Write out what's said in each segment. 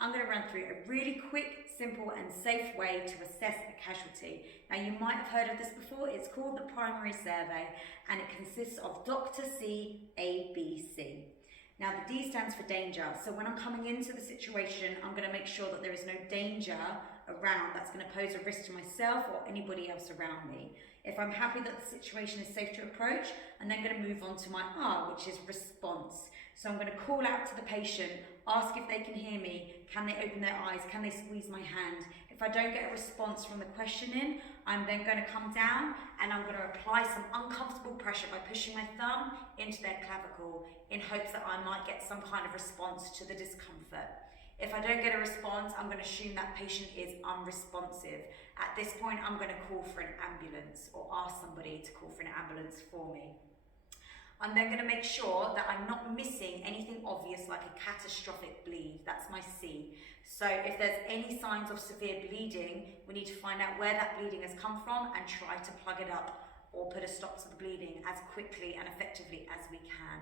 I'm going to run through a really quick, simple and safe way to assess a casualty. Now you might have heard of this before. It's called the primary survey and it consists of Dr. C, A, B, C. Now the D stands for danger. So when I'm coming into the situation, I'm going to make sure that there is no danger around that's going to pose a risk to myself or anybody else around me. If I'm happy that the situation is safe to approach, I'm then going to move on to my R, which is response. So I'm going to call out to the patient, ask if they can hear me, can they open their eyes, can they squeeze my hand. If I don't get a response from the questioning, I'm then going to come down and I'm going to apply some uncomfortable pressure by pushing my thumb into their clavicle in hopes that I might get some kind of response to the discomfort. If I don't get a response, I'm going to assume that patient is unresponsive. At this point, I'm going to call for an ambulance or ask somebody to call for an ambulance for me. I'm then going to make sure that I'm not missing anything obvious like a catastrophic bleed. That's my C. So if there's any signs of severe bleeding, we need to find out where that bleeding has come from and try to plug it up or put a stop to the bleeding as quickly and effectively as we can.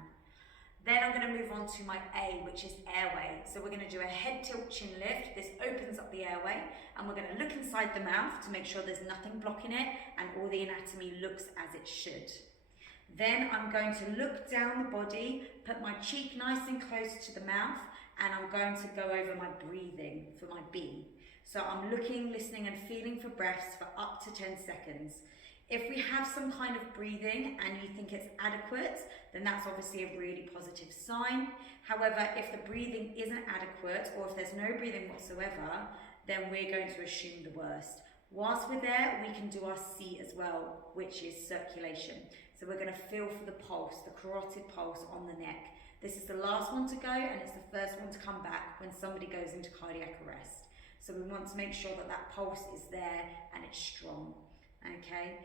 Then I'm going to move on to my A, which is airway. So we're going to do a head tilt chin lift. This opens up the airway and we're going to look inside the mouth to make sure there's nothing blocking it and all the anatomy looks as it should. Then I'm going to look down the body, put my cheek nice and close to the mouth, and I'm going to go over my breathing for my B. So I'm looking, listening and feeling for breaths for up to 10 seconds. If we have some kind of breathing and you think it's adequate, then that's obviously a really positive sign. However, if the breathing isn't adequate or if there's no breathing whatsoever, then we're going to assume the worst. Whilst we're there, we can do our C as well, which is circulation. So we're going to feel for the pulse, the carotid pulse on the neck. This is the last one to go and it's the first one to come back when somebody goes into cardiac arrest. So we want to make sure that that pulse is there and it's strong. Okay.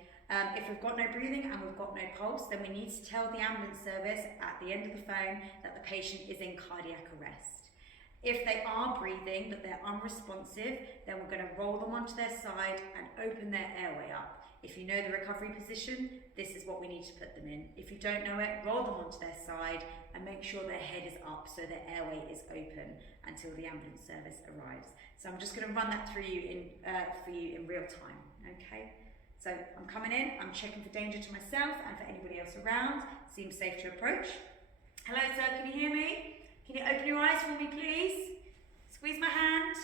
If we've got no breathing and we've got no pulse, then we need to tell the ambulance service at the end of the phone that the patient is in cardiac arrest. If they are breathing but they're unresponsive, then we're going to roll them onto their side and open their airway up. If you know the recovery position, this is what we need to put them in. If you don't know it, roll them onto their side and make sure their head is up so their airway is open until the ambulance service arrives. So I'm just going to run that through you for you in real time, okay? So I'm coming in, I'm checking for danger to myself and for anybody else around. Seems safe to approach. Hello sir, can you hear me? Can you open your eyes for me please? Squeeze my hand.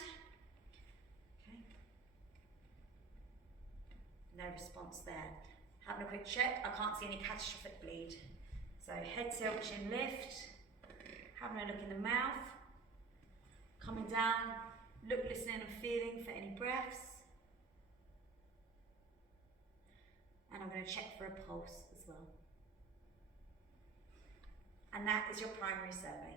Okay. No response there. Having a quick check, I can't see any catastrophic bleed. So head tilt, chin lift. Having a look in the mouth. Coming down, look, listening and feeling for any breaths. And I'm going to check for a pulse as well. And that is your primary survey.